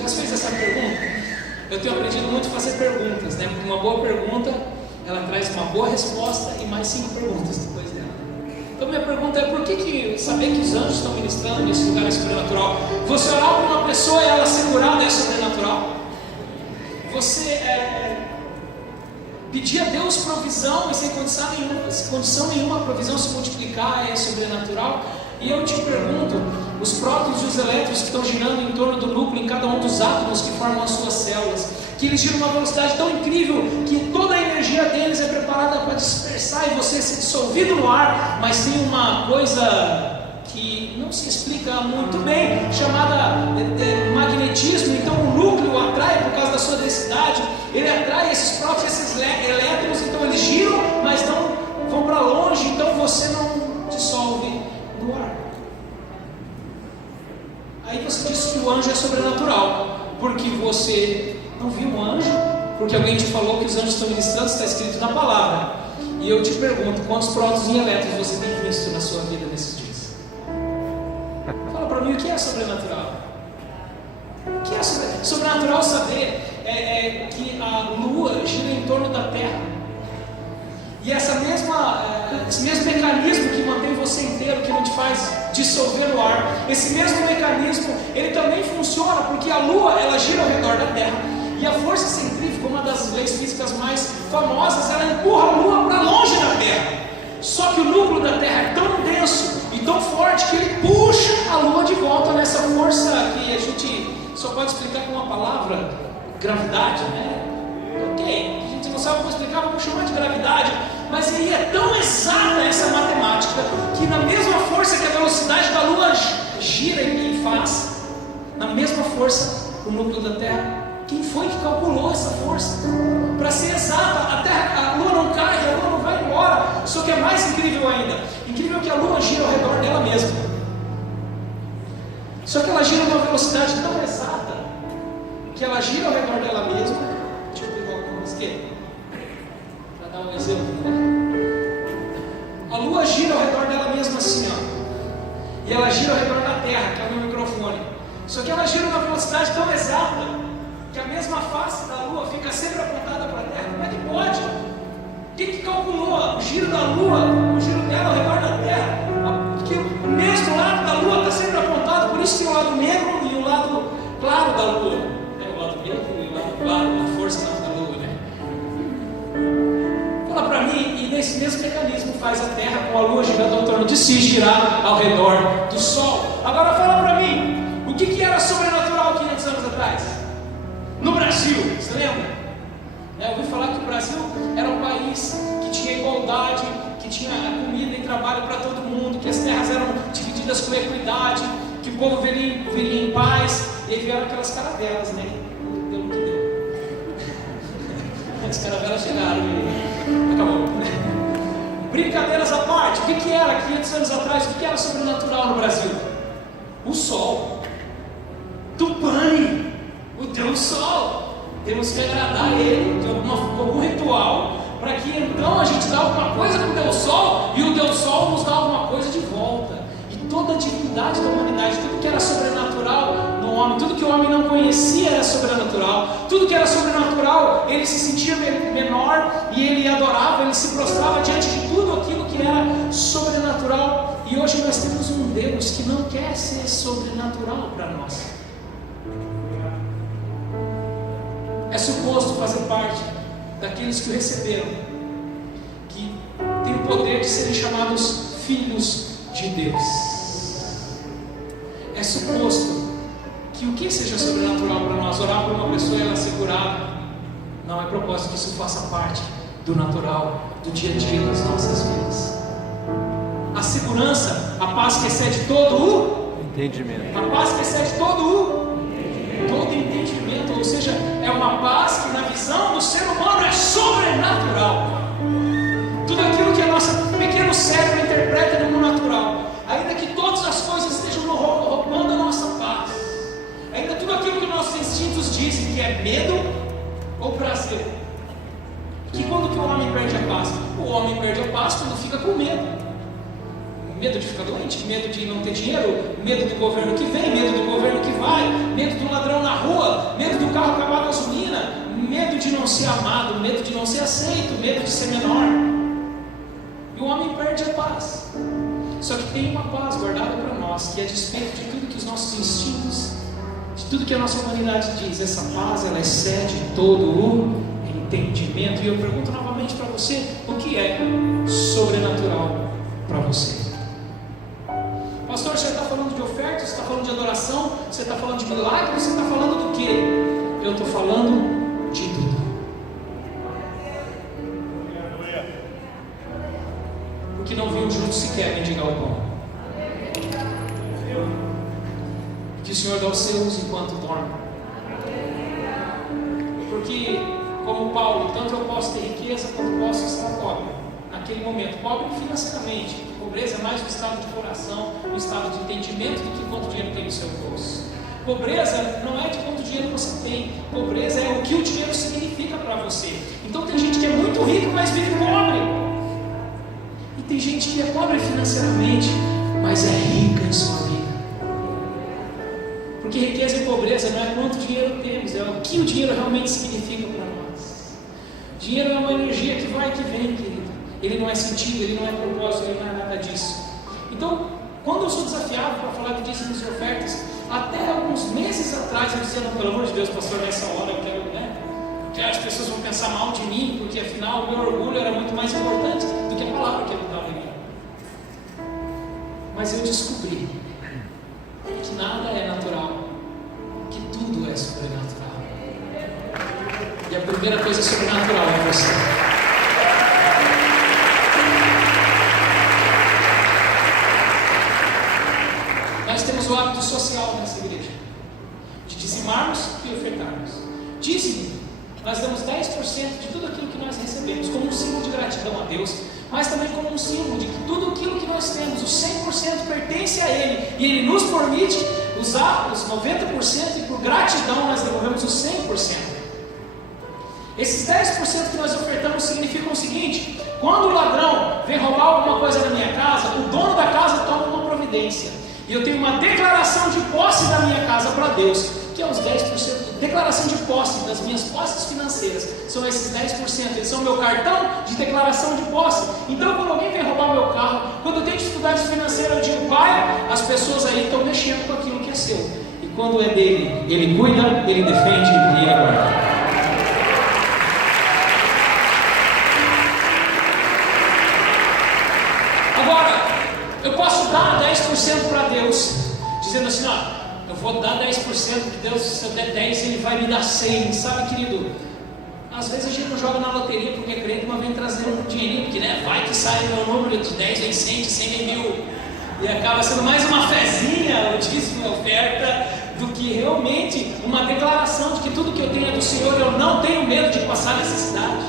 já se fez essa pergunta? Eu tenho aprendido muito a fazer perguntas, né? Porque uma boa pergunta, ela traz uma boa resposta e mais 5 perguntas depois dela. Então minha pergunta é, por que saber que os anjos estão ministrando nesse lugar é sobrenatural? Você orar por uma pessoa e ela ser curada é sobrenatural? Você pedir a Deus provisão e sem condição nenhuma a provisão se multiplicar é sobrenatural? E eu te pergunto, os prótons e os elétrons que estão girando em torno do núcleo, em cada um dos átomos que formam as suas células, que eles giram a uma velocidade tão incrível que toda a energia deles é preparada para dispersar e você ser dissolvido no ar, mas tem uma coisa que não se explica muito bem, chamada magnetismo. Então o núcleo atrai por causa da sua densidade, ele atrai esses prótons, esses elétrons, então eles giram, mas não vão para longe, então você não dissolve no ar. Aí você diz que o anjo é sobrenatural, porque você não viu um anjo, porque alguém te falou que os anjos estão ministrando, está escrito na palavra. E eu te pergunto, quantos prótons e elétrons você tem visto na sua vida nesses dias? Fala para mim, o que é sobrenatural? O que é sobrenatural? Saber que a lua gira em torno da terra. E esse mesmo mecanismo que mantém você inteiro, que não te faz dissolver no ar, esse mesmo mecanismo, ele também funciona porque a lua, ela gira ao redor da terra. E a força centrífuga, uma das leis físicas mais famosas, ela empurra a lua para longe da terra. Só que o núcleo da terra é tão denso e tão forte que ele puxa a lua de volta nessa força que a gente só pode explicar com uma palavra: gravidade, né? Ok, a gente não sabe como explicar, vamos chamar de gravidade. Mas aí é tão exata essa matemática que na mesma força que a velocidade da lua gira e faz, na mesma força o núcleo da terra, quem foi que calculou essa força? Para ser exata, a lua não cai, a lua não vai embora. Só que é mais incrível ainda, incrível que a lua gira ao redor dela mesma. Só que ela gira numa velocidade tão exata que ela gira ao redor dela mesma. Deixa eu pegar algumas aqui para dar um exemplo, né? A lua gira ao redor dela mesma assim, ó. E ela gira ao redor da terra, que é o meu microfone. Só que ela gira numa velocidade tão exata que a mesma face da lua fica sempre apontada para a terra. Como é que pode? Quem que calculou o giro da lua, o giro dela ao redor da terra? Que o mesmo lado da lua está sempre apontado, por isso que o lado negro e o lado claro da lua. O lado negro e o lado claro, a força da lua, né? Fala para mim, e nesse mesmo mecanismo faz a terra com a lua girando ao torno de si, girar ao redor do sol. Agora fala para mim, o que era sobrenatural 500 anos atrás? No Brasil, você lembra? Eu ouvi falar que o Brasil era um país que tinha igualdade, que tinha comida e trabalho para todo mundo, que as terras eram divididas com equidade, que o povo viria em paz, e aí vieram aquelas caravelas, né? Deu o que deu. As caravelas chegaram e acabou. Brincadeiras à parte, o que era 500 anos atrás? O que era sobrenatural no Brasil? O sol. Tupani, o Deus Sol. Temos que agradar Ele de algum ritual, para que então a gente dá alguma coisa para o Deus Sol, e o Deus Sol nos dá alguma coisa de volta. E toda a divindade da humanidade, tudo que era sobrenatural no homem, tudo que o homem não conhecia era sobrenatural, tudo que era sobrenatural, ele se sentia menor e ele adorava, ele se prostrava diante de tudo aquilo que era sobrenatural. E hoje nós temos um Deus que não quer ser sobrenatural para nós. É suposto fazer parte daqueles que o receberam, que tem o poder de serem chamados filhos de Deus. É suposto que o que seja sobrenatural para nós, orar por uma pessoa e ela ser curada, não é propósito que isso faça parte do natural, do dia a dia das nossas vidas. A segurança, a paz que excede todo o entendimento. A paz que excede todo entendimento, ou seja, é uma paz que na visão do ser humano é sobrenatural. Tudo aquilo que o nosso pequeno cérebro interpreta no mundo natural, ainda que todas as coisas estejam roubando a nossa paz, ainda tudo aquilo que nossos instintos dizem que é medo ou prazer, que quando que o homem perde a paz? O homem perde a paz quando fica com medo. Medo de ficar doente, medo de não ter dinheiro, medo do governo que vem, medo do governo que vai, medo do ladrão na rua, medo de ser menor. E o homem perde a paz. Só que tem uma paz guardada para nós, que é a despeito de tudo que os nossos instintos, de tudo que a nossa humanidade diz. Essa paz, ela excede todo o entendimento. E eu pergunto novamente para você: o que é sobrenatural para você? Pastor, você está falando de oferta, você está falando de adoração, você está falando de milagre, você está falando do quê? Eu estou falando de tudo. O que não viu junto sequer mendigar o pão. Que o Senhor dá os seus enquanto dorme. Porque, como Paulo, tanto eu posso ter riqueza quanto posso estar pobre. Naquele momento, pobre financeiramente. Pobreza é mais um estado de coração, um estado de entendimento do que quanto dinheiro tem no seu bolso. Pobreza não é de quanto dinheiro você tem. Pobreza é o que o dinheiro significa para você. Então tem gente que é muito rica, mas vive pobre. E tem gente que é pobre financeiramente, mas é rica em sua vida. Porque riqueza e pobreza não é quanto dinheiro temos, é o que o dinheiro realmente significa para nós. Dinheiro é uma energia que vai e que vem, querido. Ele não é sentido, ele não é propósito, ele não é nada disso. Então, quando eu sou desafiado para falar de dízimos e ofertas, até alguns meses atrás eu dizia: não, pelo amor de Deus, pastor, nessa hora eu quero, que as pessoas vão pensar mal de mim, porque afinal o meu orgulho era muito mais importante do que a palavra que ele dava em mim. Mas eu descobri que nada é natural, que tudo é sobrenatural. E a primeira coisa sobrenatural é você. Nós temos o hábito social nessa igreja de dizimarmos e ofertarmos. Dízimo, nós damos 10% de tudo aquilo que nós recebemos, como um símbolo de gratidão a Deus, mas também como um símbolo de que tudo aquilo que nós temos, o 100% pertence a Ele, e Ele nos permite usar os 90%, e por gratidão nós devolvemos os 100%. Esses 10% que nós ofertamos significam o seguinte: quando o ladrão vem roubar alguma coisa na minha casa, o dono da casa toma uma providência, e eu tenho uma declaração de posse da minha casa para Deus, que é os 10%. Declaração de posse das minhas posses financeiras são esses 10%. Eles são meu cartão de declaração de posse. Então, quando alguém vem roubar meu carro, quando eu tenho dificuldade financeira, eu digo: Pai, as pessoas aí estão mexendo com aquilo que é seu. E quando é dele, Ele cuida, Ele defende e Ele guarda. Agora, eu posso dar 10% para Deus, dizendo assim: ó, eu vou dar 10%, que Deus, se eu der 10, Ele vai me dar 100, sabe, querido? Às vezes a gente não joga na loteria porque é crente, mas vem trazer um dinheirinho, porque vai que sai o meu número de 10 vem 100, de 100 vem 1000, e acaba sendo mais uma fezinha, o dízimo e a oferta, do que realmente uma declaração de que tudo que eu tenho é do Senhor, eu não tenho medo de passar necessidade,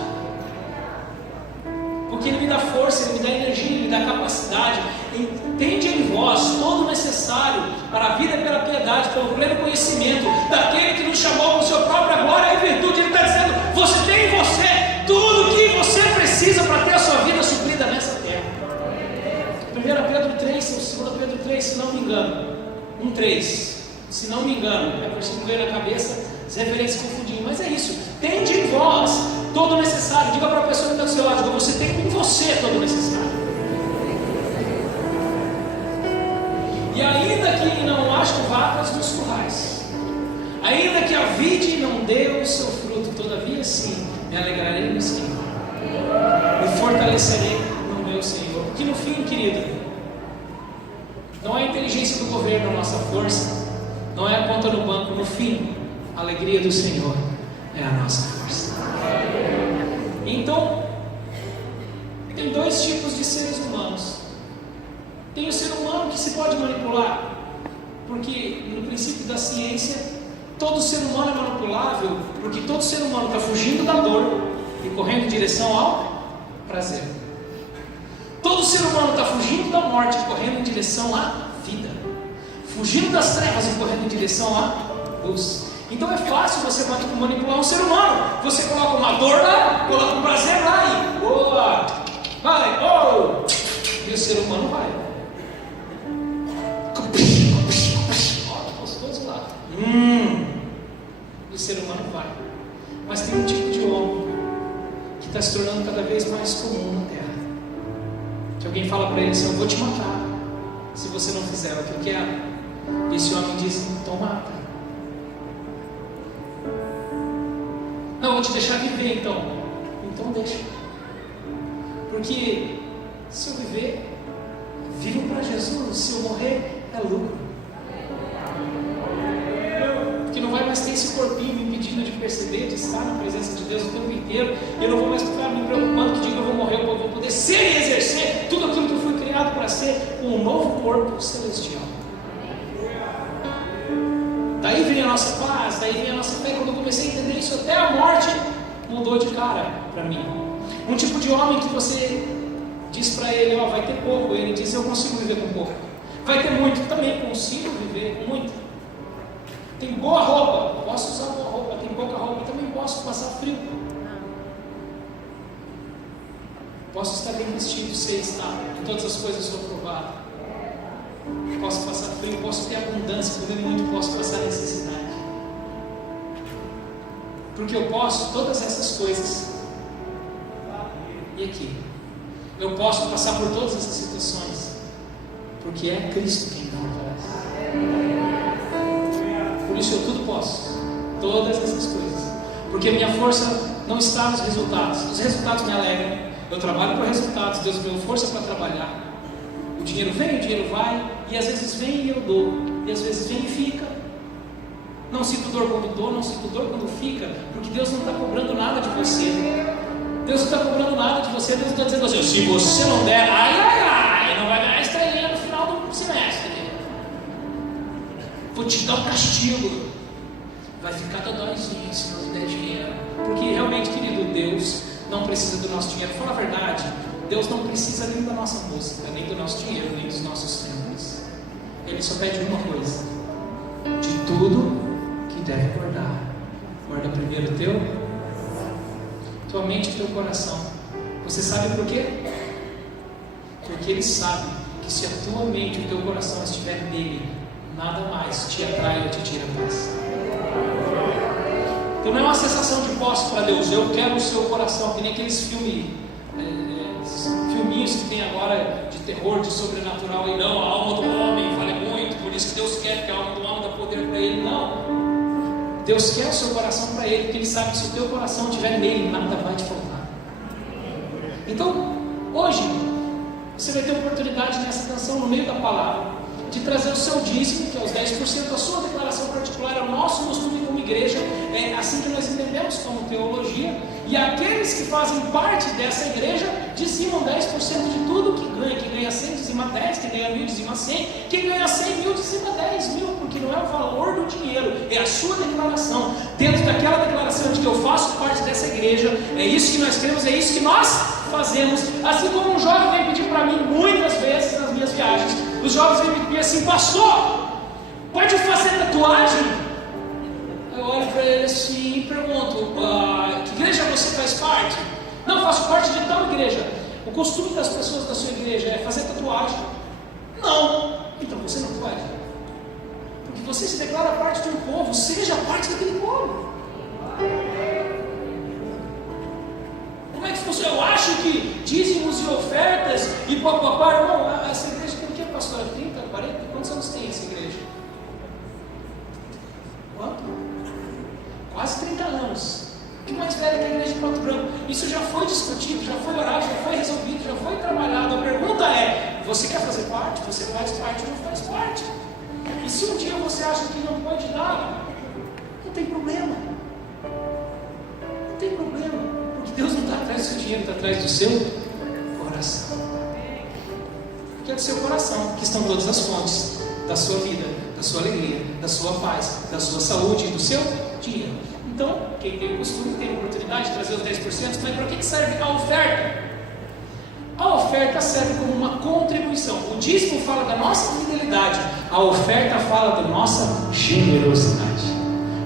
porque Ele me dá força, Ele me dá energia, Ele me dá capacidade. Entende em vós todo o necessário para a vida pela piedade, pelo pleno conhecimento daquele que nos chamou com sua própria glória e virtude. Ele está dizendo: você tem em você tudo o que você precisa para ter a sua vida suprida nessa terra. 1 Pedro 3, 2 Pedro 3, se não me engano, 1,3, se não me engano, é por isso que veio na cabeça, as referências confundindo, mas é isso: tende em vós todo o necessário. Diga para a pessoa que está do seu lado: você tem em você todo o necessário. E ainda que não haja vacas nos currais, ainda que a vide não dê o seu fruto, todavia sim, me alegrarei no Senhor, me fortalecerei no meu Senhor. Porque no fim, querido, não é a inteligência do governo a nossa força, não é a conta no banco. No fim, a alegria do Senhor é a nossa força. Então, tem dois tipos de seres humanos. Tem o ser humano que se pode manipular, porque no princípio da ciência, todo ser humano é manipulável, porque todo ser humano está fugindo da dor e correndo em direção ao prazer. Todo ser humano está fugindo da morte e correndo em direção à vida, fugindo das trevas e correndo em direção à luz. Então é fácil você manipular um ser humano. Você coloca uma dor lá, coloca um prazer lá e boa, vai, oh! E o ser humano vai. Gostoso lá. E o ser humano vai. Mas tem um tipo de homem que está se tornando cada vez mais comum na terra. Que alguém fala para ele assim: eu vou te matar se você não fizer o que eu quero. E esse homem diz: então mata. Não, eu vou te deixar viver então. Então deixa. Porque se eu viver, vivo para Jesus. Se eu morrer, é lucro. Porque não vai mais ter esse corpinho me impedindo de perceber, de estar na presença de Deus o tempo inteiro. Eu não vou mais ficar me preocupando que dia que eu vou morrer, eu vou poder ser e exercer tudo aquilo que eu fui criado para ser, com um novo corpo celestial. Daí vem a nossa paz, daí vem a nossa fé. Quando eu comecei a entender isso, até a morte mudou de cara para mim. Um tipo de homem que você diz para ele: ó, vai ter pouco. Ele diz: eu consigo viver com pouco. Vai ter muito, também consigo viver com muito. Tem boa roupa, posso usar boa roupa. Tem pouca roupa, também posso passar frio. Posso estar bem vestido, sei estar. Em todas as coisas sou provado. Posso passar frio, posso ter abundância, comer muito, posso passar necessidade. Porque eu posso todas essas coisas. E aqui, eu posso passar por todas essas situações, porque é Cristo quem me fortalece. Por isso eu tudo posso, todas essas coisas, porque a minha força não está nos resultados. Os resultados me alegram, eu trabalho por resultados. Deus me deu força para trabalhar. O dinheiro vem, o dinheiro vai, e às vezes vem e eu dou, e às vezes vem e fica. Não sinto dor quando dou, não sinto dor quando fica, porque Deus não está cobrando nada de você. Deus não está cobrando nada de você. Deus não está dizendo assim: se você não der, ai, não vai ganhar estrelinha no final do semestre. Vou te dar um castigo. Vai ficar dodóizinho se não der dinheiro. Porque realmente, querido, Deus não precisa do nosso dinheiro. Fala a verdade, Deus não precisa nem da nossa música, nem do nosso dinheiro, nem dos nossos tempos. Ele só pede uma coisa: de tudo que deve guardar, guarda primeiro tua mente e teu coração. Você sabe por quê? Porque Ele sabe que se a tua mente e o teu coração estiver nele, nada mais te atrai ou te tira a paz. Então não é uma sensação de posse para Deus: eu quero o seu coração, que nem aqueles filminhos que tem agora de terror, de sobrenatural. E não, a alma do homem vale muito, por isso que Deus quer que a alma do homem dá poder para ele. Não, Deus quer o seu coração para Ele, porque Ele sabe que se o teu coração estiver nele, nada vai te faltar. Então, hoje, você vai ter oportunidade nessa canção, no meio da palavra, de trazer o seu dízimo, que é os 10%, a sua declaração particular. É o nosso costume como igreja, é assim que nós entendemos como teologia. E aqueles que fazem parte dessa igreja dizimam 10% de tudo que ganha. Quem ganha 100 dizima 10, quem ganha 1000 dizima 100, quem ganha 100 mil dizima 10 mil, porque não é o valor do dinheiro, é a sua declaração. Dentro daquela declaração de que eu faço parte dessa igreja, é isso que nós queremos, é isso que nós fazemos. Assim como um jovem vem pedir para mim muitas vezes nas minhas viagens, os jovens vêm me pedir assim: pastor, pode fazer tatuagem? Eu olho para ele assim e pergunto: que igreja você faz parte? Não, faço parte de tal igreja. O costume das pessoas da sua igreja é fazer tatuagem? Não. Então você não pode, porque você se declara parte de um povo. Seja parte daquele povo. Como é que funciona? Eu acho que dízimos e ofertas e papapá, irmão, essa igreja tem o que, pastor? 30, 40? Quantos anos tem essa igreja? Quanto? Quase 30 anos. O que mais velho que a igreja de Pato Branco? Isso já foi discutido, já foi orado, já foi resolvido, já foi trabalhado. A pergunta é: você quer fazer parte? Você faz parte ou não faz parte? E se um dia você acha que não pode dar, não tem problema. Não tem problema, porque Deus não está atrás do seu dinheiro, está atrás do seu coração. Porque é do seu coração que estão todas as fontes da sua vida, da sua alegria, da sua paz, da sua saúde e do seu dinheiro. Então, quem tem o costume, tem a oportunidade de trazer os 10%, mas para que serve a oferta? A oferta serve como uma contribuição. O dízimo fala da nossa fidelidade, a oferta fala da nossa generosidade.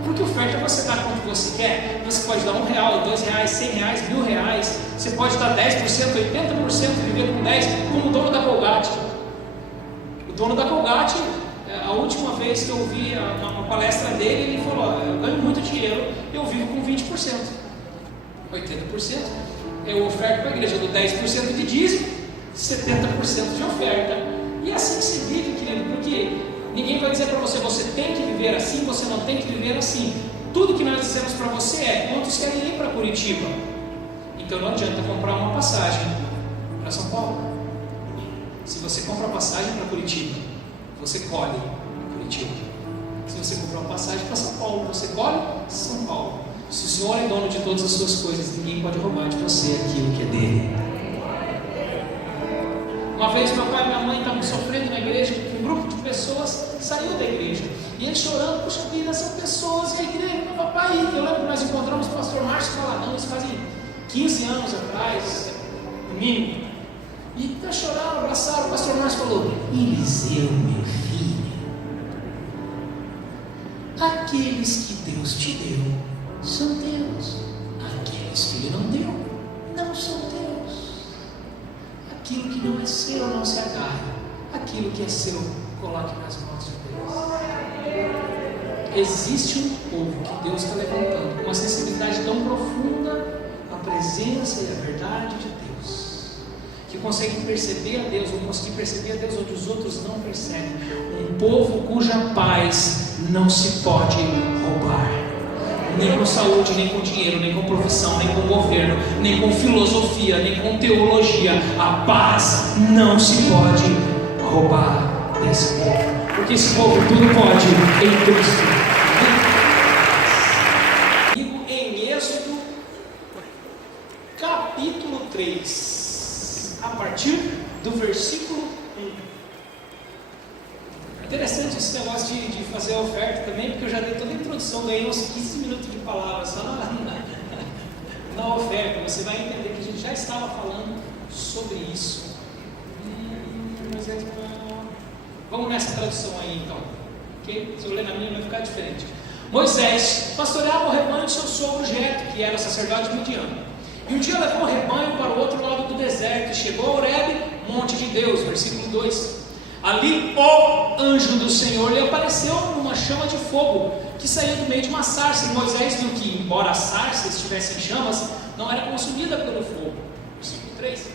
Porque oferta você dá quanto você quer. Você pode dar R$1, R$2, R$100, R$1.000. Você pode dar 10%, 80% e viver com 10%, como o dono da Colgate. O dono da Colgate, a última vez que eu ouvi uma palestra dele, ele falou: eu ganho muito dinheiro, eu vivo com 20%. 80% eu oferto para a igreja, eu dou 10% de dízimo, 70% de oferta. E é assim que se vive, querido, porque ninguém vai dizer para você, você tem que viver assim, você não tem que viver assim. Tudo que nós dizemos para você é, quantos querem ir para Curitiba? Então não adianta comprar uma passagem para São Paulo. Se você compra passagem para Curitiba, você colhe Curitiba. Se você comprar uma passagem para São Paulo, você colhe São Paulo. Se o Senhor é dono de todas as suas coisas, ninguém pode roubar de você aquilo que é dele. Uma vez meu pai e minha mãe estavam sofrendo na igreja, um grupo de pessoas saiu da igreja, e eles chorando, puxa vida, são pessoas, e a igreja, meu papai, eu lembro que nós encontramos o pastor Márcio Valadão, isso fazem 15 anos atrás, no mínimo, e está chorando, abraçaram, o pastor Márcio falou, Eliseu, meu filho, aqueles que Deus te deu, são teus, aqueles que Ele não deu, não são teus. Aquilo que não é seu, não se agarre. Aquilo que é seu, coloque nas mãos de Deus. Existe um povo que Deus está levantando com uma sensibilidade tão profunda à presença e à verdade de Deus, que consegue perceber a Deus, ou conseguir perceber a Deus onde os outros não percebem. Um povo cuja paz não se pode roubar. Nem com saúde, nem com dinheiro, nem com profissão, nem com governo, nem com filosofia, nem com teologia. A paz não se pode roubar desse povo, porque esse povo tudo pode em Cristo. Em Êxodo capítulo 3, a partir do versículo 1. Interessante esse negócio de fazer a oferta também, porque eu já dei toda a introdução, ganhei uns 15 minutos de palavra só na oferta. Você vai entender que a gente já estava falando sobre isso. Vamos nessa tradução aí então, ok? Se eu ler na minha vai ficar diferente. Moisés pastoreava o rebanho de seu sogro Jetro, que era sacerdote midiano. E um dia levou o rebanho para o outro lado do deserto e chegou a Horebe, monte de Deus, versículo 2. Ali o anjo do Senhor lhe apareceu numa chama de fogo que saía do meio de uma sarça, e Moisés viu que, embora a sarça estivesse em chamas, não era consumida pelo fogo. Versículo 3.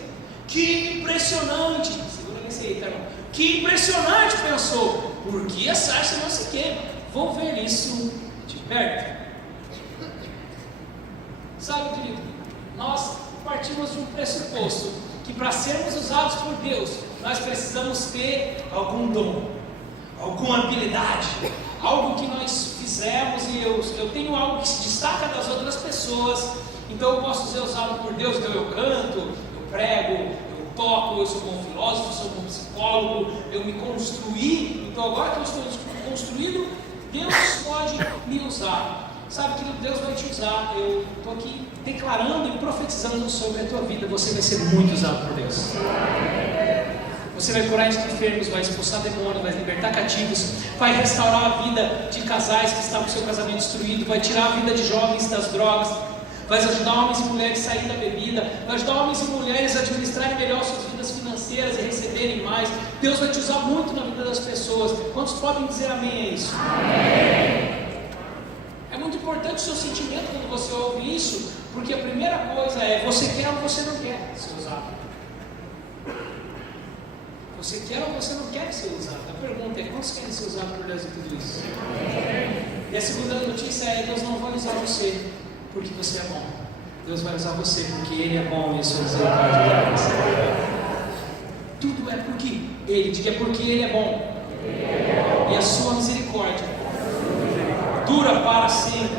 Que impressionante! Segura nesse aí, tá, irmão? Que impressionante, pensou, por que a sarça não se queima? Vou ver isso de perto. Sabe, querido, nós partimos de um pressuposto que para sermos usados por Deus, nós precisamos ter algum dom, alguma habilidade, algo que nós fizemos, e eu tenho algo que se destaca das outras pessoas, então eu posso ser usado por Deus. Então eu canto, eu prego, eu toco, eu sou bom filósofo, sou bom psicólogo, eu me construí, então agora que eu estou construído, Deus pode me usar. Sabe que Deus vai te usar. Eu estou aqui declarando e profetizando sobre a tua vida. Você vai ser muito usado por Deus. Você vai curar enfermos, vai expulsar demônios, vai libertar cativos, vai restaurar a vida de casais que estavam com seu casamento destruído, vai tirar a vida de jovens das drogas, vai ajudar homens e mulheres a sair da bebida, vai ajudar homens e mulheres a administrarem melhor suas vidas financeiras e receberem mais. Deus vai te usar muito na vida das pessoas. Quantos podem dizer amém a isso? Amém. É muito importante o seu sentimento quando você ouve isso, porque a primeira coisa é, você quer ou você não quer ser usado? Você quer ou você não quer ser usado? A pergunta é, quantos querem ser usados por Deus em tudo isso? E a segunda notícia é, Deus não vai usar você porque você é bom. Deus vai usar você porque Ele é bom e a sua misericórdia é você. Tudo é porque Ele, diga porque Ele é bom. E a sua misericórdia dura para sempre.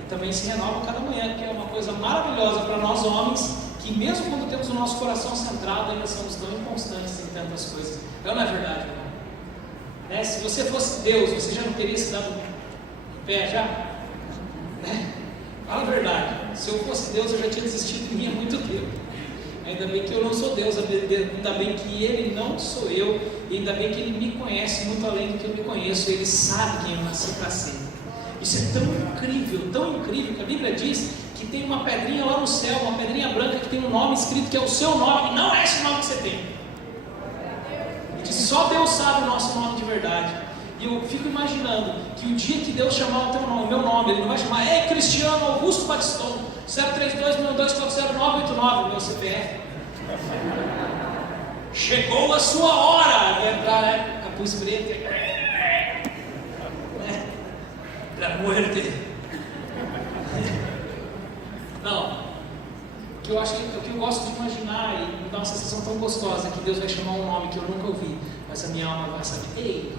E também se renova cada manhã, que é uma coisa maravilhosa para nós homens, que mesmo quando temos o nosso coração centrado, ainda somos tão inconstantes em tantas coisas. Não é verdade, irmão? Né? Se você fosse Deus, você já não teria se dado no pé já? Né? Fala a verdade. Se eu fosse Deus, eu já tinha desistido de mim há muito tempo. Ainda bem que eu não sou Deus, ainda bem que Ele não sou eu, e ainda bem que Ele me conhece muito além do que eu me conheço. Ele sabe quem eu nasci para ser. Isso é tão incrível, que a Bíblia diz que tem uma pedrinha lá no céu, uma pedrinha branca que tem um nome escrito que é o seu nome, e não é esse nome que você tem. E diz, só Deus sabe o nosso nome de verdade. E eu fico imaginando que o dia que Deus chamar o teu nome, o meu nome, Ele não vai chamar, Cristiano Augusto Batistão. 032-6240-989, meu CPF. Chegou a sua hora de entrar, né? Capuz preto. Pra muerte. Não. O que eu gosto de imaginar e me dá uma sensação tão gostosa é que Deus vai chamar um nome que eu nunca ouvi, mas a minha alma vai saber. Ei,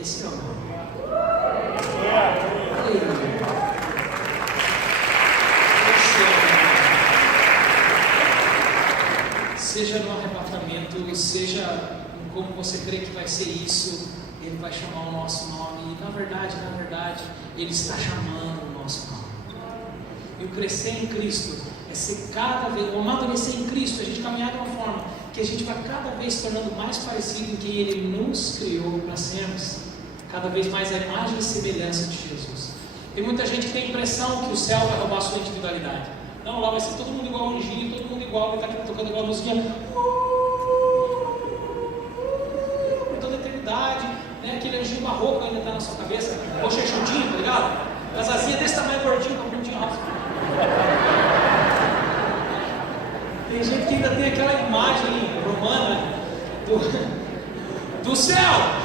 esse é o nome. Ei, esse é o nome. Seja no arrebatamento, seja em como você crê que vai ser isso, Ele vai chamar o nosso nome. E na verdade, Ele está chamando o nosso nome. E o crescer em Cristo é ser cada vez, o amadurecer em Cristo, a gente caminhar de uma forma que a gente vai cada vez se tornando mais parecido em quem Ele nos criou para sermos, cada vez mais a imagem e semelhança de Jesus. Tem muita gente que tem a impressão que o céu vai roubar a sua individualidade. Não, lá vai ser todo mundo igual ao anjinho, todo mundo igual, vai estar aqui tocando igual a musiquinha por toda a eternidade, né? Aquele anjinho barroco ainda está na sua cabeça, bochechudinho, tá ligado? As asinhas desse tamanho, gordinho, com pontinho rosa. Tem gente que ainda tem aquela imagem romana do céu.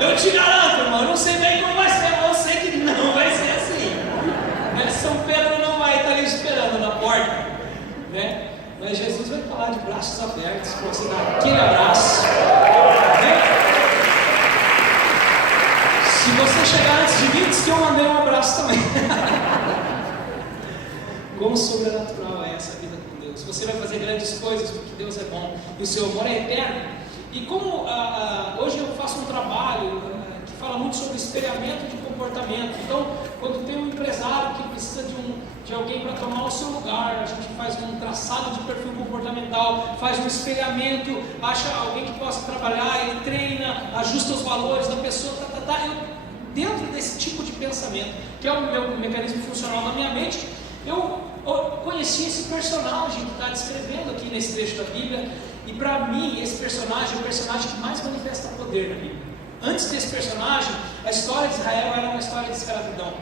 Eu te garanto, irmão, eu não sei bem como vai ser, mas eu sei que não vai ser assim, né? São Pedro não vai estar ali esperando na porta, né? Mas Jesus vai falar de braços abertos para você dar aquele abraço, né? Se você chegar antes de mim, diz que eu mandei um abraço também. Quão sobrenatural é essa vida com Deus. Você vai fazer grandes coisas porque Deus é bom e o seu amor é eterno. E como hoje eu faço um trabalho que fala muito sobre espelhamento de comportamento. Então, quando tem um empresário que precisa de alguém para tomar o seu lugar, a gente faz um traçado de perfil comportamental, faz um espelhamento, acha alguém que possa trabalhar, ele treina, ajusta os valores da pessoa, dentro desse tipo de pensamento, que é o meu mecanismo funcional na minha mente, eu conheci esse personagem que está descrevendo aqui nesse trecho da Bíblia, e para mim esse personagem é o personagem que mais manifesta poder na Bíblia. Antes desse personagem, a história de Israel era uma história de escravidão,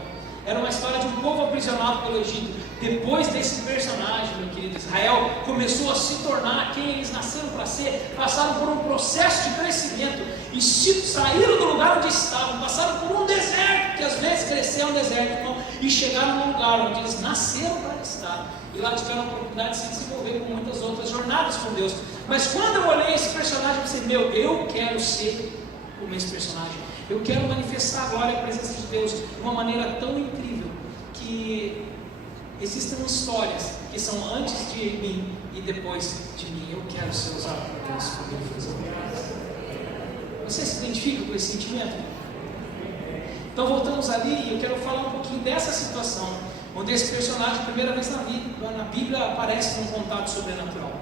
era uma história de um povo aprisionado pelo Egito. Depois desse personagem, meu querido, Israel começou a se tornar quem eles nasceram para ser, passaram por um processo de crescimento e saíram do lugar onde estavam, passaram por um deserto, que às vezes cresceu um deserto, irmão, e chegaram num lugar onde eles nasceram para estar, e lá tiveram a oportunidade de se desenvolver com muitas outras jornadas com Deus. Mas quando eu olhei esse personagem, eu pensei, eu quero ser como esse personagem, eu quero manifestar a glória e a presença de Deus de uma maneira tão incrível, que existem histórias que são antes de mim e depois de mim. Eu quero ser usado por Deus como Ele fez a Você se identifica com esse sentimento? Então voltamos ali e eu quero falar um pouquinho dessa situação, onde esse personagem, a primeira vez na Bíblia, aparece num contato sobrenatural.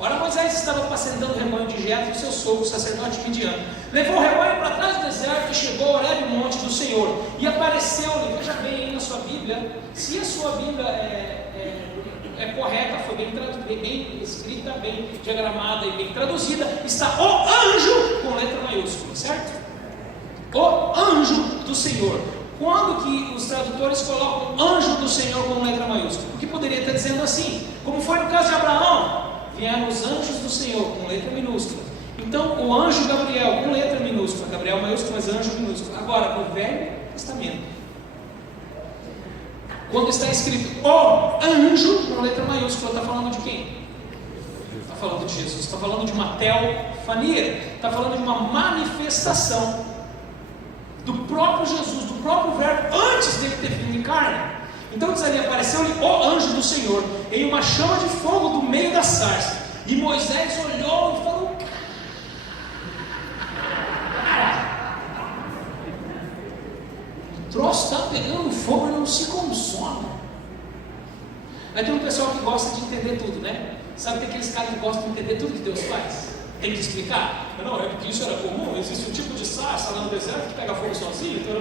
Ora, Moisés estava apacentando o rebanho de Jetro e seu sogro, o sacerdote midiano. Levou o rebanho para trás do deserto e chegou a Horebe, o monte do Senhor. E apareceu-lhe, veja bem aí na sua Bíblia, se a sua Bíblia é correta, foi bem escrita, bem diagramada e bem traduzida, está o anjo com letra maiúscula, certo? O anjo do Senhor. Quando que os tradutores colocam anjo do Senhor com letra maiúscula? Porque poderia estar dizendo assim, como foi no caso de Abraão, vieram os anjos do Senhor com letra minúscula. Então o anjo Gabriel com letra minúscula, Gabriel maiúsculo, mas anjo minúsculo. Agora, no Velho Testamento, quando está escrito o anjo com letra maiúscula, está falando de quem? Está falando de Jesus, está falando de uma teofania, está falando de uma manifestação do próprio Jesus, do próprio verbo, antes dele ter vindo em carne. Então diz ali, apareceu-lhe o anjo do Senhor, em uma chama de fogo do meio da sarça. E Moisés olhou e falou, cara, o troço está pegando fogo e não se consome. Aí tem um pessoal que gosta de entender tudo, né? Sabe, tem aqueles caras que gostam de entender tudo que Deus faz. Tem que explicar. Não, é porque isso era comum, existe um tipo de sarça lá no deserto que pega fogo sozinho. Então,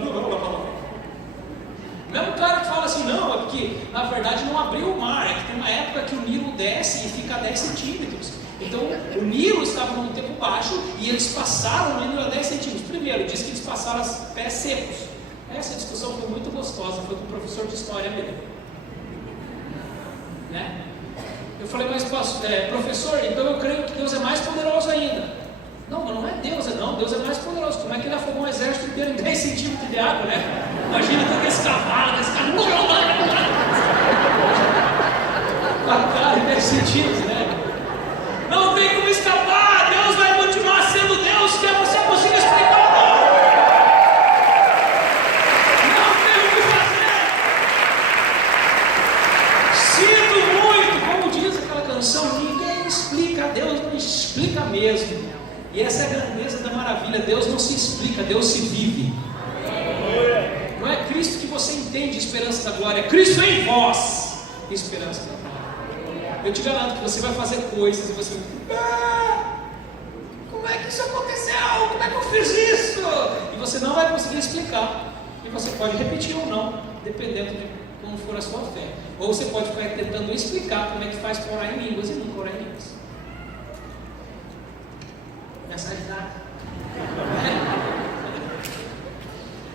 mesmo cara que fala assim, não, é porque na verdade não abriu o mar, é que tem uma época que o Nilo desce e fica a 10 centímetros. Então o Nilo estava num tempo baixo e eles passaram o Nilo a 10 centímetros. Primeiro, diz que eles passaram os pés secos. Essa discussão foi muito gostosa, foi com o professor de história mesmo. né? Eu falei, mas professor, então eu creio que Deus é mais poderoso ainda. Não, mas não é Deus, não. Deus é mais poderoso. Como é que ele afogou um exército inteiro em 10 centímetros de água, né? Imagina todo esse cavalo, esse cara. Cara, em 10 centímetros, né? Não tem como escapar. Deus vai continuar sendo Deus, que você consiga explicar ou não. Não tem o que fazer. Sinto muito, como diz aquela canção, ninguém explica, Deus não explica mesmo. E essa é a grandeza da maravilha. Deus não se explica, Deus se vive. Não é Cristo que você entende, esperança da glória, é Cristo em vós, esperança da glória. Eu te garanto que você vai fazer coisas e você como é que isso aconteceu? Como é que eu fiz isso? E você não vai conseguir explicar. E você pode repetir ou não, dependendo de como for a sua fé. Ou você pode ficar tentando explicar como é que faz para orar em línguas e nunca orar em línguas. Mensagem dada.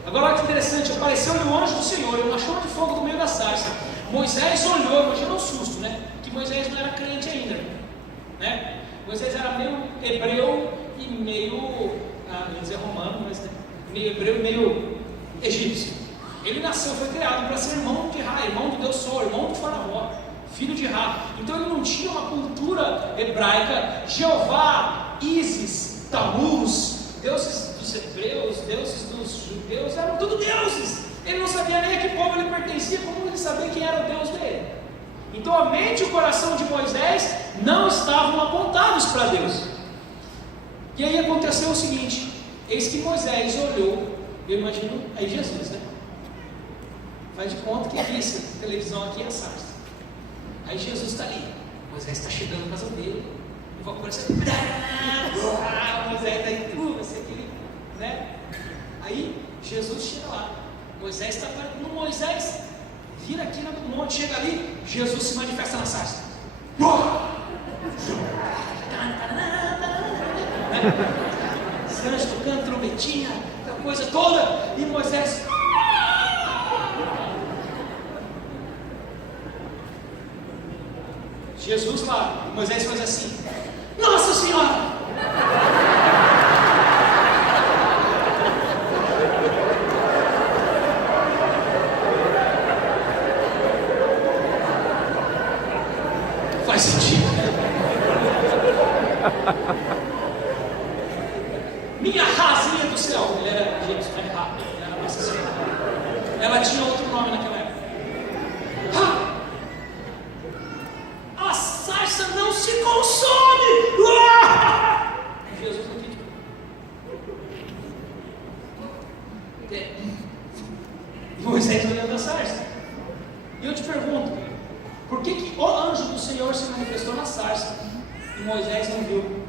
Agora olha que interessante, apareceu-lhe o anjo do Senhor, uma chama de fogo no meio da sarça. Moisés olhou, imagina um susto, né? Que Moisés não era crente ainda, né? Moisés era meio hebreu e meio, ia dizer romano, mas meio hebreu e meio egípcio. Ele nasceu, foi criado para ser irmão de Ra, irmão do Deus Sol, irmão de Faraó, filho de Ra. Então ele não tinha uma cultura hebraica. Jeová, Ísis, Tamuz, deuses dos hebreus, deuses dos judeus, eram tudo deuses. Ele não sabia nem a que povo ele pertencia, como ele sabia quem era o Deus dele. Então a mente e o coração de Moisés não estavam apontados para Deus. E aí aconteceu o seguinte: eis que Moisés olhou, eu imagino, aí Jesus, né? Faz de conta que é isso, a televisão aqui é a sarça. Aí Jesus está ali, Moisés está chegando na casa dele, e vai aparecer, Moisés está aí, vai ser aquele, né? Aí Jesus chega lá, Moisés está no Moisés, vira aqui no monte, chega ali, Jesus se manifesta na sarça. Os anjos tocando trombetinha, aquela coisa toda, e Moisés. Jesus lá, e Moisés faz assim: Nossa Senhora! Faz sentido. Minha rasinha do céu, ele era egípcio, não era rápido, ele era Nossa Senhora. Ela tinha outro nome naquela época. A sarça não se consome! Jesus aqui. E Moisés olhando a sarça. E eu te pergunto, por que o anjo do Senhor se manifestou na sarça e Moisés não viu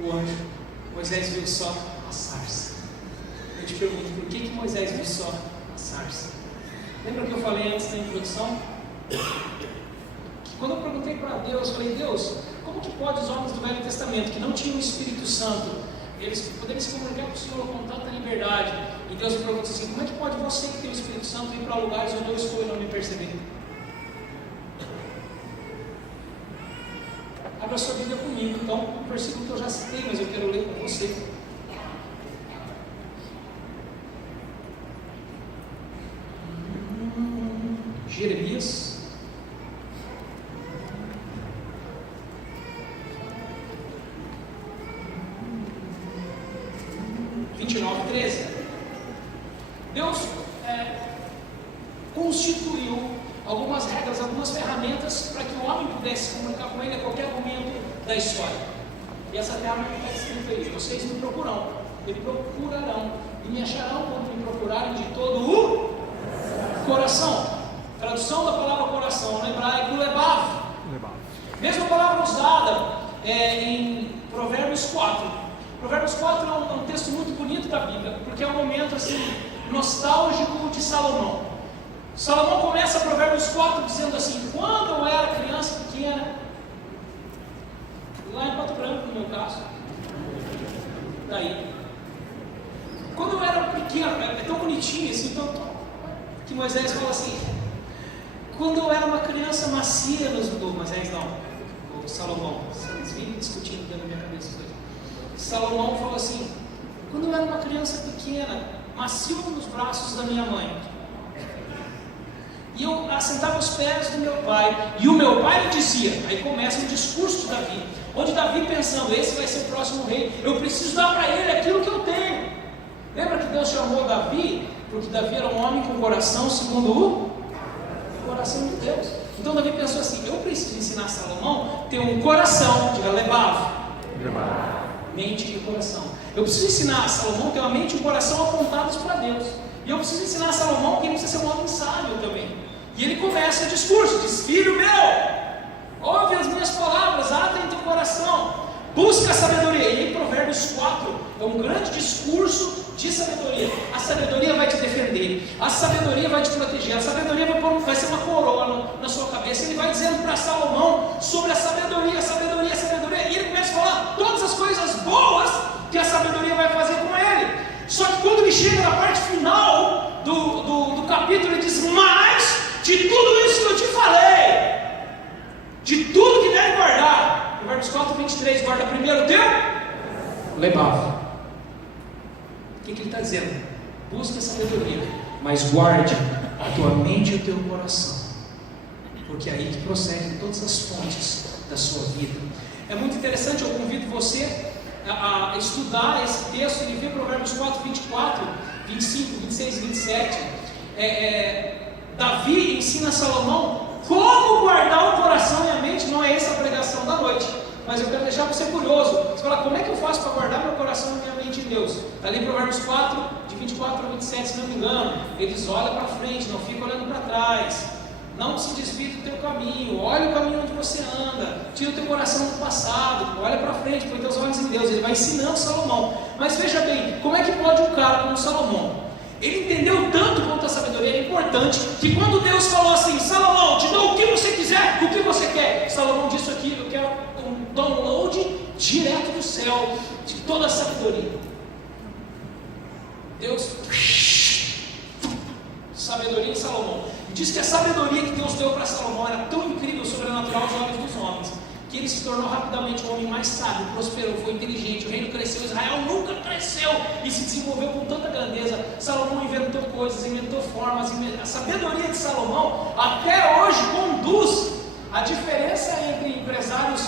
o anjo? Moisés viu só a sarça. Eu te pergunto, por que Moisés viu só a sarça? Lembra que eu falei antes da introdução? Que quando eu perguntei para Deus, eu falei: Deus, como que pode os homens do Velho Testamento, que não tinham o Espírito Santo, eles poderem se comunicar com o Senhor com tanta liberdade? E Deus me pergunta assim: como é que pode você que tem o Espírito Santo ir para lugares onde eu estou e não me perceber? Abra sua Bíblia comigo, então, um versículo que eu já citei, mas eu quero ler com você. Jeremias 29:13. Deus constituiu algumas regras, algumas ferramentas para que o homem pudesse se comunicar com ele a qualquer momento da história. E essa ferramenta está escrita aí: vocês me procurarão e me acharão quando me procurarem de todo o coração. Tradução da palavra coração no hebraico: lebav. Mesma palavra usada em Provérbios 4. Provérbios 4 é um texto muito bonito da Bíblia, porque é um momento assim nostálgico de Salomão. Salomão começa Provérbios 4 dizendo assim: quando eu era criança pequena, lá em Pato Branco no meu caso, daí, quando eu era pequeno, é tão bonitinho assim, que Moisés fala assim: Quando eu era uma criança macia o Salomão, vocês vivem discutindo dentro da minha cabeça hoje. Salomão falou assim: quando eu era uma criança pequena, macio nos braços da minha mãe, e eu assentava os pés do meu pai, e o meu pai me dizia, aí começa o discurso de Davi, onde Davi pensando, esse vai ser o próximo rei, eu preciso dar para ele aquilo que eu tenho. Lembra que Deus chamou Davi? Porque Davi era um homem com coração segundo o coração de Deus. Então Davi pensou assim: eu preciso ensinar Salomão a ter um coração, diga levav, mente e coração. Eu preciso ensinar a Salomão a ter uma mente e um coração apontados para Deus. E eu preciso ensinar a Salomão que ele precisa ser um homem sábio também. E ele começa o discurso, diz: filho meu, ouve as minhas palavras, ata em teu coração, busca a sabedoria. E aí Provérbios 4 é um grande discurso de sabedoria. A sabedoria vai te defender, a sabedoria vai te proteger, a sabedoria vai ser uma coroa na sua cabeça. Ele vai dizendo para Salomão sobre a sabedoria, e ele começa a falar todas as coisas boas que a sabedoria vai fazer com ele. Só que quando ele chega na parte final do capítulo, ele diz: mas de tudo isso que eu te falei, de tudo que deve guardar, Provérbios 4, 23, guarda primeiro o teu levav. O que ele está dizendo? Busca a sabedoria, mas guarde a tua mente e o teu coração, porque é aí que procedem todas as fontes da sua vida. É muito interessante, eu convido você a estudar esse texto e ver Provérbios 4, 24, 25, 26 e 27. Davi ensina a Salomão como guardar o coração e a mente. Não é essa a pregação da noite, mas eu quero deixar você curioso. Você fala: como é que eu faço para guardar meu coração e minha mente em Deus? Está ali em Provérbios 4, de 24 a 27, se não me engano. Ele diz: olha para frente, não fica olhando para trás, não se desvie do teu caminho, olha o caminho onde você anda, tira o teu coração do passado, olha para frente, põe teus olhos em Deus. Ele vai ensinando Salomão. Mas veja bem, como é que pode um cara como Salomão? Ele entendeu tanto quanto a sabedoria era importante, que quando Deus falou assim: Salomão, te dou o que você quiser, o que você quer? Salomão disse aqui: eu quero um download direto do céu, de toda a sabedoria. Deus, sabedoria em Salomão. E diz que a sabedoria que Deus deu para Salomão era tão incrível, sobrenatural aos olhos dos homens, que ele se tornou rapidamente um homem mais sábio, prosperou, foi inteligente, o reino cresceu, Israel nunca cresceu e se desenvolveu com tanta grandeza. Salomão inventou coisas, inventou formas, a sabedoria de Salomão até hoje conduz a diferença entre empresários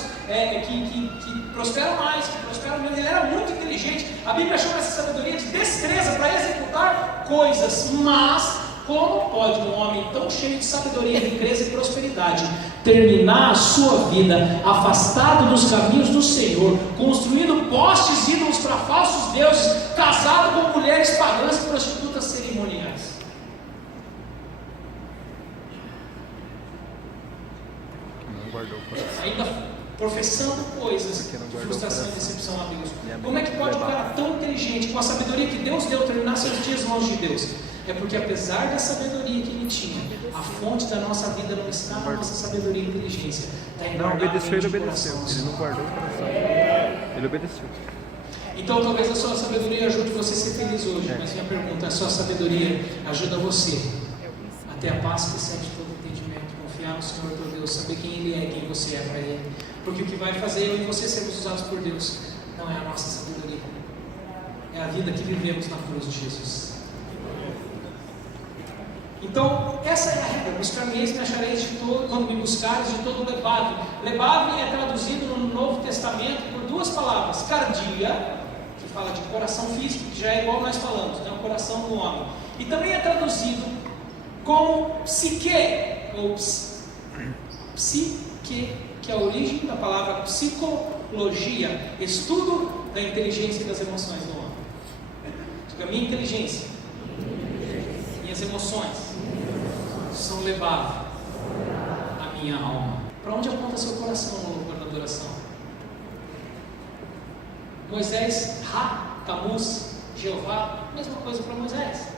que prosperam mais, que prosperam menos. Ele era muito inteligente. A Bíblia chama essa sabedoria de destreza para executar coisas. Mas como pode um homem tão cheio de sabedoria, riqueza e prosperidade terminar a sua vida afastado dos caminhos do Senhor, construindo postes ídolos para falsos deuses, casado com mulheres pagãs e prostitutas cerimoniais? Ainda professando coisas de frustração e decepção a Deus. Como é que pode um cara tão inteligente, com a sabedoria que Deus deu, terminar seus dias longe de Deus? É porque apesar da sabedoria que ele tinha, a fonte da nossa vida não está na nossa sabedoria e inteligência. Está em guardar a mente e o coração. Ele não guardou o coração. Ele obedeceu. Então talvez a sua sabedoria ajude você a ser feliz hoje. Mas minha pergunta: a sua sabedoria ajuda você a ter a paz que excede todo entendimento, confiar no Senhor teu Deus, saber quem Ele é e quem você é para Ele? Porque o que vai fazer eu e você sermos usados por Deus não é a nossa sabedoria, é a vida que vivemos na cruz de Jesus. Então, essa é a regra: buscar-me-eis e me achareis de todo, quando me buscares de todo levav. Levav é traduzido no Novo Testamento por duas palavras: cardia, que fala de coração físico, que já é igual nós falamos, né? O coração do homem. E também é traduzido como psique, ou psique, que é a origem da palavra psicologia, estudo da inteligência e das emoções do homem. Diga: minha inteligência, minhas emoções são levav a minha alma. Para onde aponta seu coração no louvor da adoração? Moisés, Tamuz, Jeová, mesma coisa para Moisés.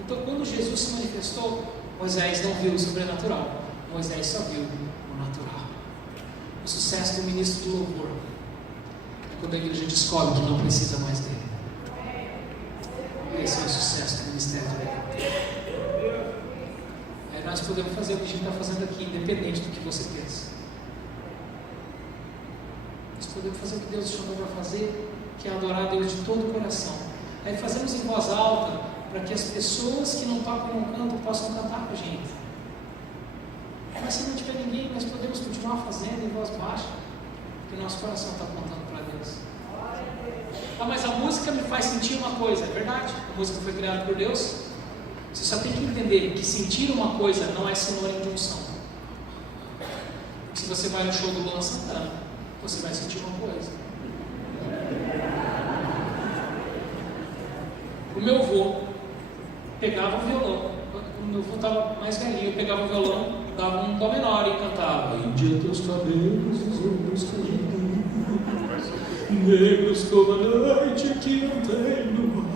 Então, quando Jesus se manifestou, Moisés não viu o sobrenatural, Moisés só viu o natural. O sucesso do ministro do louvor é quando a igreja descobre que não precisa mais dele. Esse é o sucesso do ministério dele. É nós podemos fazer o que a gente está fazendo aqui, independente do que você pensa. Nós podemos fazer o que Deus chamou para fazer, que é adorar a Deus de todo o coração. Aí fazemos em voz alta, para que as pessoas que não tocam no canto possam cantar com a gente. Mas se não tiver ninguém, nós podemos continuar fazendo em voz baixa, porque nosso coração está apontando para Deus. Ah, mas a música me faz sentir uma coisa, é verdade? A música foi criada por Deus. Você só tem que entender que sentir uma coisa não é sinônimo de unção. Se você vai no show do Luan Santana, você vai sentir uma coisa. O meu avô pegava o violão. O meu avô estava mais velhinho, eu pegava o violão, dava um dó menor e cantava: Índia teus cabelos, os olhos caídos, negros como a noite que não tem no mar.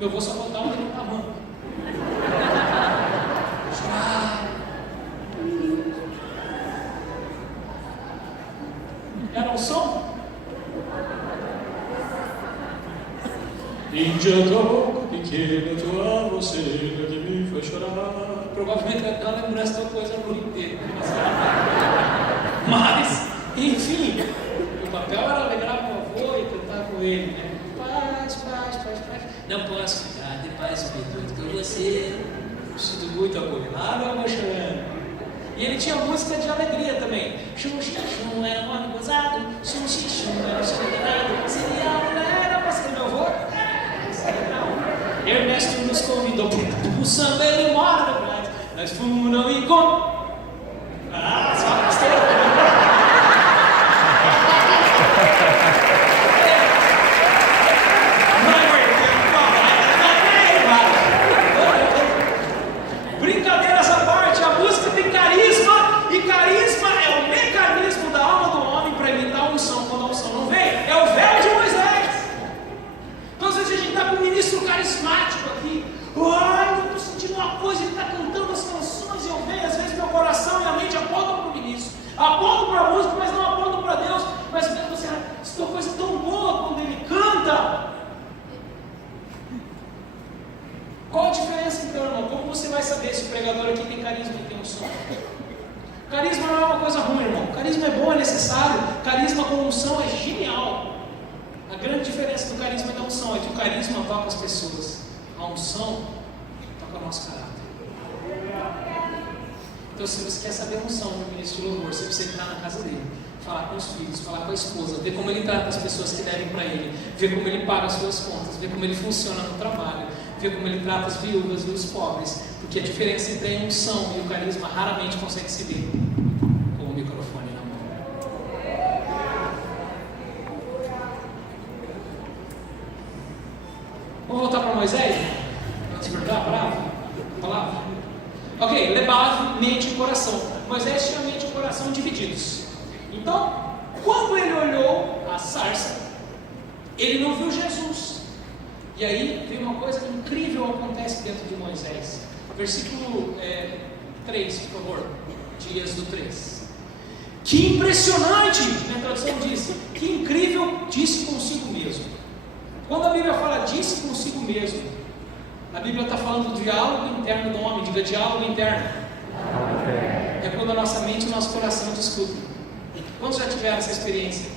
Meu avô só botava o dedo na mão. Era um som? Índia tão pequena, tu a você que me faz chorar. Provavelmente é uma lembrança da coisa no inteiro. Mas, enfim, o papel era lembrar meu avô e cantar com ele, né? Paz, paz, paz, paz. Não posso ficar de paz e doido com você. Sinto muito amor. Lá meu amor chorando. E ele tinha música de alegria também. Chum, chum, chum, era um homem gozado. Chum, chum, chum, era um chum, seria a mulher, era pra ser meu avô. Ernesto nos convidou pro samba, ele mora no Brasil. Nós fomos no encontro. Ah, só besteira. Brincadeiras à parte, a música tem carisma, e carisma é o mecanismo da alma do homem para imitar a unção quando a unção não vem. É o véu de Moisés. Então às vezes a gente está com um ministro carismático aqui. Ai, eu estou sentindo uma coisa, ele está cantando as canções e eu vejo, às vezes meu coração e a mente apontam para o ministro, apontam para a música, mas não apontam para Deus. Mas você, isso é uma coisa tão boa quando ele canta. Qual a diferença então, irmão? Como você vai saber se o pregador aqui tem carisma e tem unção? Carisma não é uma coisa ruim, irmão. Carisma é bom, é necessário. Carisma com unção é genial. A grande diferença do carisma e da unção é que o carisma toca as pessoas. A unção toca o nosso caráter. Então, se você quer saber a unção do ministro de louvor, você precisa entrar na casa dele, falar com os filhos, falar com a esposa, ver como ele trata as pessoas que devem para ele, ver como ele paga as suas contas, ver como ele funciona no trabalho, ver como ele trata as viúvas e os pobres, porque a diferença entre a unção e o carisma raramente consegue se ver com o microfone na mão. Vamos voltar para Moisés? Vamos despertar a palavra? Ok, Lebav, mente e coração. Moisés tinha mente e coração divididos. Então, quando ele olhou a sarça, ele não viu Jesus. E aí vem uma coisa incrível acontece dentro de Moisés. Versículo 3, por favor, de Êxodo 3. Que impressionante, minha tradução diz, que incrível disse consigo mesmo. Quando a Bíblia fala disse consigo mesmo, a Bíblia está falando do diálogo interno do homem. Diga diálogo interno. É quando a nossa mente e o nosso coração discutem. Quantos já tiveram essa experiência?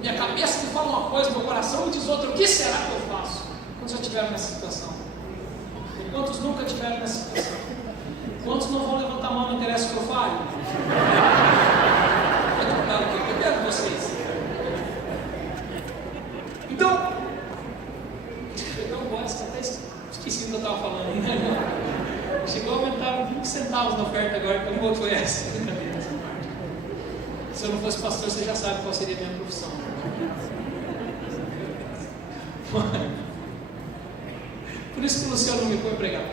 Minha cabeça me fala uma coisa, meu coração me diz outra. O que será que eu faço? Quantos já tiveram nessa situação? E quantos nunca tiveram nessa situação? Quantos não vão levantar a mão, não interessa o que eu fale? Eu estou falando aqui, eu quero vocês. Então, eu gosto, até esqueci o que eu estava falando, né? Chegou a aumentar 20 centavos na oferta agora, que boa foi essa? Se eu não fosse pastor, você já sabe qual seria a minha profissão. Por isso que o Luciano não me põe pregar.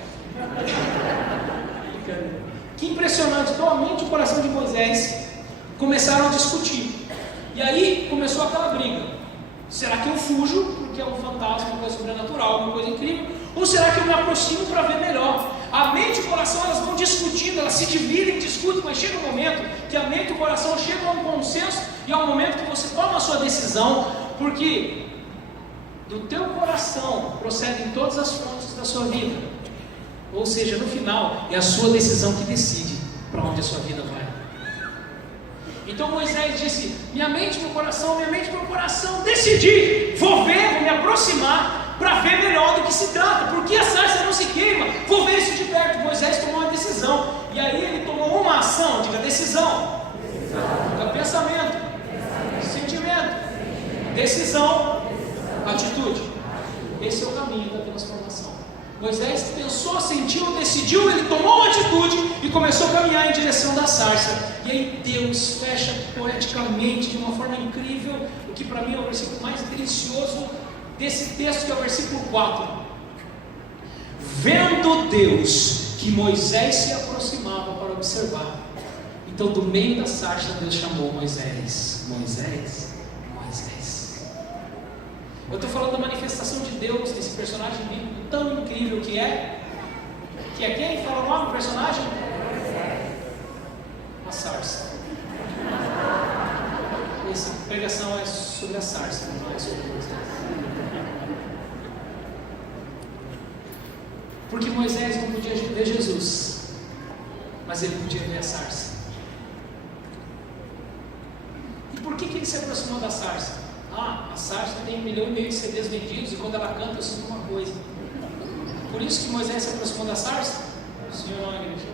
Que impressionante, então a mente e o coração de Moisés começaram a discutir. E aí começou aquela briga. Será que eu fujo, porque é um fantasma, uma coisa sobrenatural, uma coisa incrível? Ou será que eu me aproximo para ver melhor? A mente e o coração, elas vão discutindo, elas se dividem, discutem, mas chega um momento que a mente e o coração chegam a um consenso, e é um momento que você toma a sua decisão, porque do teu coração procedem todas as fontes da sua vida. Ou seja, no final, é a sua decisão que decide para onde a sua vida vai. Então Moisés disse: minha mente, meu coração, decidi, vou ver, vou me aproximar para ver melhor do que se trata, porque a sarça não se queima, vou ver isso de perto. Moisés tomou uma decisão, e aí ele tomou uma ação, diga decisão, diga pensamento, sentimento, decisão, atitude. Esse é o caminho da transformação. Moisés pensou, sentiu, decidiu, ele tomou uma atitude e começou a caminhar em direção da sarça. E aí Deus fecha poeticamente, de uma forma incrível, o que para mim é o versículo mais delicioso desse texto, que é o versículo 4. Vendo Deus que Moisés se aproximava para observar, então do meio da sarça Deus chamou Moisés. Moisés, Moisés. Eu estou falando da manifestação de Deus, desse personagem bíblico tão incrível que é quem? Fala o nome do personagem? A sarça. Essa pregação é sobre a sarça, não é sobre Moisés. Porque Moisés não podia ver Jesus, mas ele podia ver a sarça. E por que ele se aproximou da sarça? A sarça tem 1,5 milhão de CDs vendidos, e quando ela canta eu sinto uma coisa. Por isso que Moisés se aproximou da sarça? O Senhor não, igreja.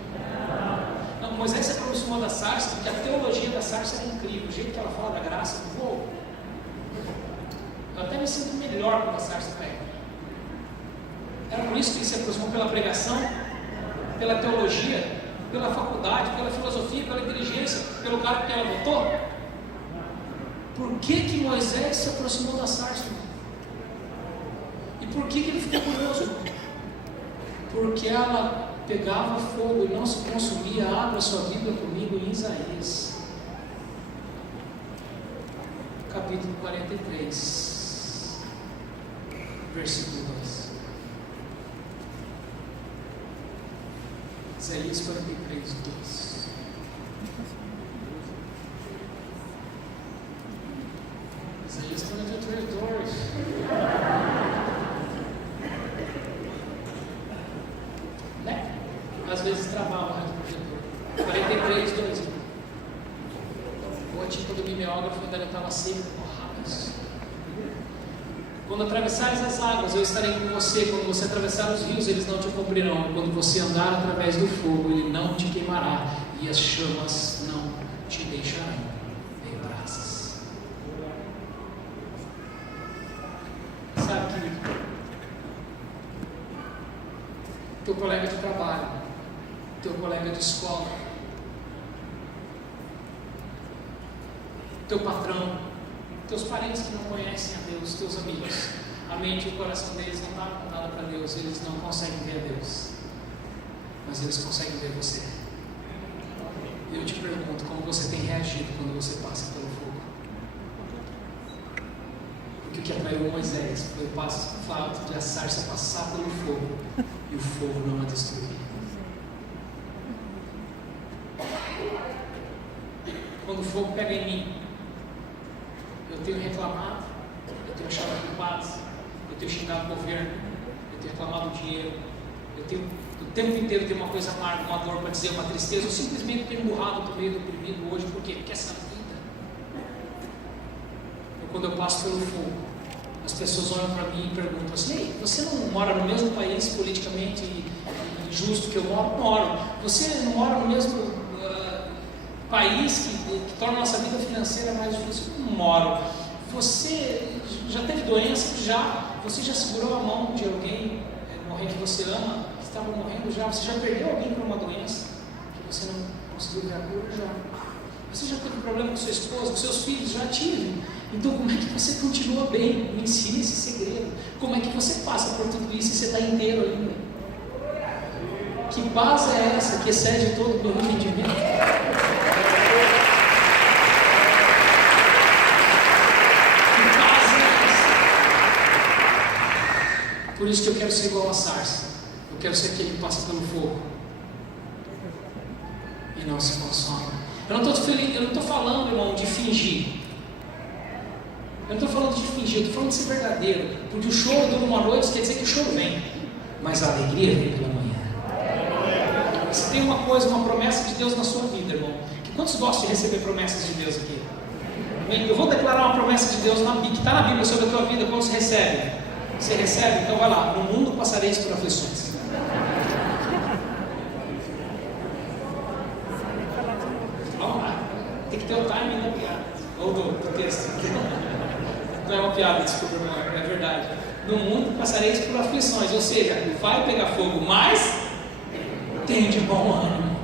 Não, Moisés se aproximou da sarça porque a teologia da sarça era incrível. O jeito que ela fala da graça, eu até me sinto melhor quando a sarça prega. Era por isso que ele se aproximou, pela pregação, pela teologia, pela faculdade, pela filosofia, pela inteligência, pelo cara que ela votou. Por que Moisés se aproximou da sarça? E por que ele ficou curioso? Porque ela pegava fogo e não se consumia. Abra sua Bíblia comigo em Isaías, capítulo 43, versículo 2. Isaías 43, 2. Isaías 43, 2. Né? Às vezes travava o projetor. 43, 2. Ou tipo do mimeógrafo ainda não estava seco. Quando atravessares as águas, eu estarei com você. Quando você atravessar os rios, eles não te cobrirão. Quando você andar através do fogo, ele não te queimará, e as chamas não te deixarão em brasas. Sabe, querido? Teu colega de trabalho, teu colega de escola, teu patrão, teus parentes que não conhecem a Deus, teus amigos, a mente e o coração deles não está apontada para Deus, eles não conseguem ver a Deus, mas eles conseguem ver você. E eu te pergunto, como você tem reagido quando você passa pelo fogo? Porque o que atraiu Moisés foi o fato de a sarça passar pelo fogo e o fogo não a destruir. Quando o fogo pega em mim, eu tenho reclamado, eu tenho achado culpados, eu tenho xingado o governo, eu tenho reclamado do dinheiro, eu tenho o tempo inteiro tenho uma coisa amarga, uma dor para dizer, uma tristeza, eu simplesmente tenho emburrado, estou meio deprimido hoje, por quê? Porque essa vida, quando eu passo pelo fogo, as pessoas olham para mim e perguntam assim: ei, você não mora no mesmo país politicamente justo que eu moro? Moro. Você não mora no mesmo país que torna a nossa vida financeira mais difícil? Não moro. Você já teve doença? Já. Você já segurou a mão de alguém morrer que você ama, que estava morrendo já? Você já perdeu alguém por uma doença que você não conseguiu ver a cura? Já. Você já teve problema com sua esposa, com seus filhos? Já tive. Então como é que você continua bem? Me ensine esse segredo. Como é que você passa por tudo isso e você está inteiro ainda? Que paz é essa que excede todo o meu entendimento? Por isso que eu quero ser igual a sarça. Eu quero ser aquele que passa pelo fogo e não se consome. Eu não estou falando, irmão, de fingir. Eu não estou falando de fingir, eu estou falando de ser verdadeiro. Porque o choro dura uma noite, quer dizer que o choro vem, mas a alegria vem pela manhã. Se tem uma coisa, uma promessa de Deus na sua vida, irmão, que quantos gostam de receber promessas de Deus aqui? Eu vou declarar uma promessa de Deus que está na Bíblia sobre a tua vida. Quando você recebe? Você recebe? Então vai lá. No mundo passareis por aflições. Vamos lá. Tem que ter o timing da piada. Ou do texto. Não é uma piada, desculpa, irmão, é verdade. No mundo passareis por aflições. Ou seja, vai pegar fogo, mas tenha de bom ânimo.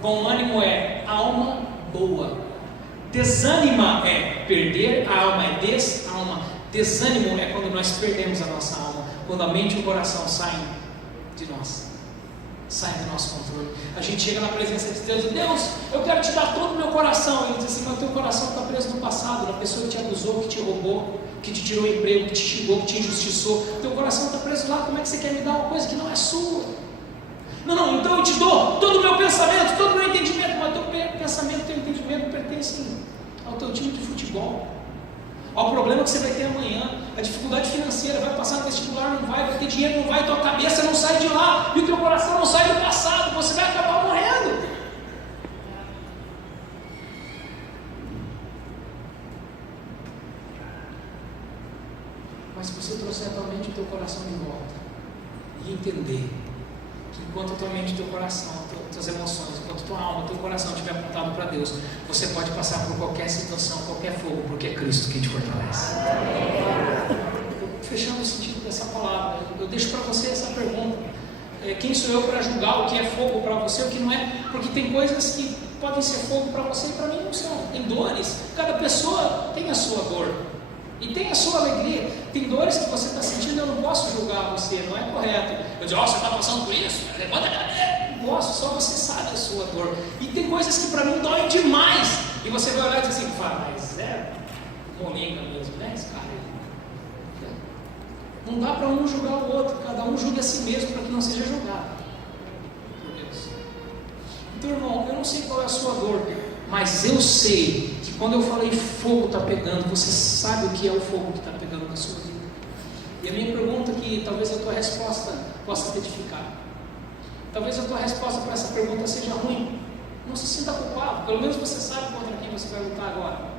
Bom ânimo é alma boa. Desânima é perder, a alma é desalma. Desânimo é quando nós perdemos a nossa alma, quando a mente e o coração saem de nós, saem do nosso controle. A gente chega na presença de Deus e Deus, eu quero te dar todo o meu coração. Ele diz assim, mas o teu coração está preso no passado, na pessoa que te abusou, que te roubou, que te tirou o emprego, que te xingou, que te injustiçou. Teu coração está preso lá. Como é que você quer me dar uma coisa que não é sua? Não, então eu te dou todo o meu pensamento, todo o meu entendimento. Mas o teu pensamento, teu entendimento pertencem ao teu time de futebol, ao problema que você vai ter amanhã, a dificuldade financeira, vai passar no vestibular, não vai ter dinheiro, não vai, tua cabeça não sai de lá, e o teu coração não sai do passado, você vai acabar morrendo. Mas se você trouxer a tua mente e o teu coração de volta, e entender que enquanto a tua mente, o teu coração, tuas emoções, enquanto tua alma, teu coração estiver apontado para Deus, você pode passar por qualquer situação, qualquer fogo, porque é Cristo quem te fortalece. Fechando o sentido dessa palavra, eu deixo para você essa pergunta: quem sou eu para julgar o que é fogo para você, o que não é? Porque tem coisas que podem ser fogo para você e para mim não são. Tem dores, cada pessoa tem a sua dor e tem a sua alegria. Tem dores que você está sentindo, eu não posso julgar você, não é correto. Eu digo, você está passando por isso? Levanta a cabeça. Não posso, só você sabe a sua dor. E tem coisas que para mim doem demais. E você vai olhar e dizer assim, mas é molinga mesmo, né? Esse cara aí. Não dá para um julgar o outro, cada um julga a si mesmo para que não seja julgado por Deus. Então, irmão, eu não sei qual é a sua dor, mas eu sei que quando eu falei fogo está pegando, você sabe o que é o fogo que está pegando na sua vida. E a minha pergunta aqui, talvez a tua resposta possa te edificar. Talvez a tua resposta para essa pergunta seja ruim. Não se sinta culpado, pelo menos você sabe contra quem você vai lutar agora.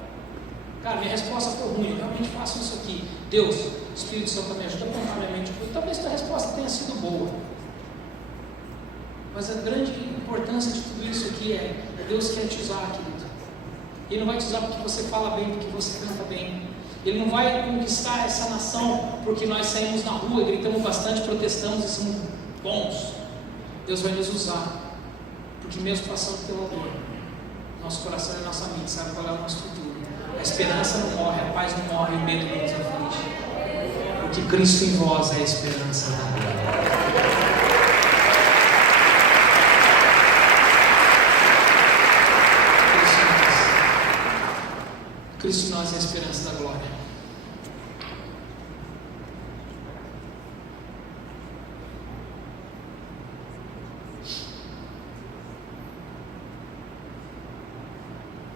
Cara, minha resposta foi ruim, eu realmente faço isso aqui. Deus, Espírito Santo, me ajuda a apontar minha mente. Talvez a tua resposta tenha sido boa. Mas a grande importância de tudo isso aqui é Deus quer te usar, querido. Ele não vai te usar porque você fala bem, porque você canta bem. Ele não vai conquistar essa nação porque nós saímos na rua, gritamos bastante, protestamos e somos bons. Deus vai nos usar porque mesmo passando pela dor, nosso coração e nossa mente sabe qual é o nosso futuro. A esperança não morre, a paz não morre, o medo não nos aflige. Porque Cristo em vós é a esperança da glória. Cristo em nós é a esperança da glória.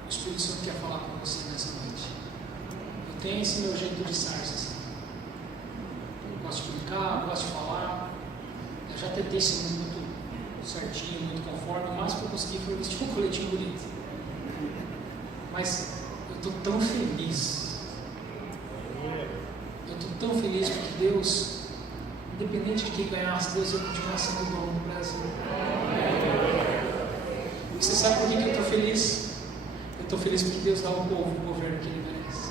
O Espírito Santo quer falar com você nessa noite. Eu tenho esse meu jeito de sarça, assim. Eu gosto de brincar, gosto de falar. Eu já tentei ser muito certinho, muito conforme. O máximo que eu consegui foi vestir um coletinho bonito. Mas eu estou tão feliz. Eu estou tão feliz porque Deus, independente de quem ganhasse, Deus vai continuar sendo o dono do Brasil. Você sabe por que eu estou feliz? Eu estou feliz porque Deus dá ao povo o governo que Ele merece.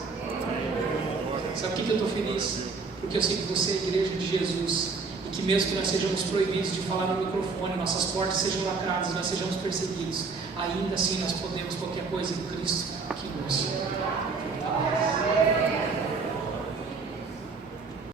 Sabe por que eu estou feliz? Porque eu sei que você é a igreja de Jesus. E que mesmo que nós sejamos proibidos de falar no microfone, nossas portas sejam lacradas, nós sejamos perseguidos, ainda assim nós podemos qualquer coisa em Cristo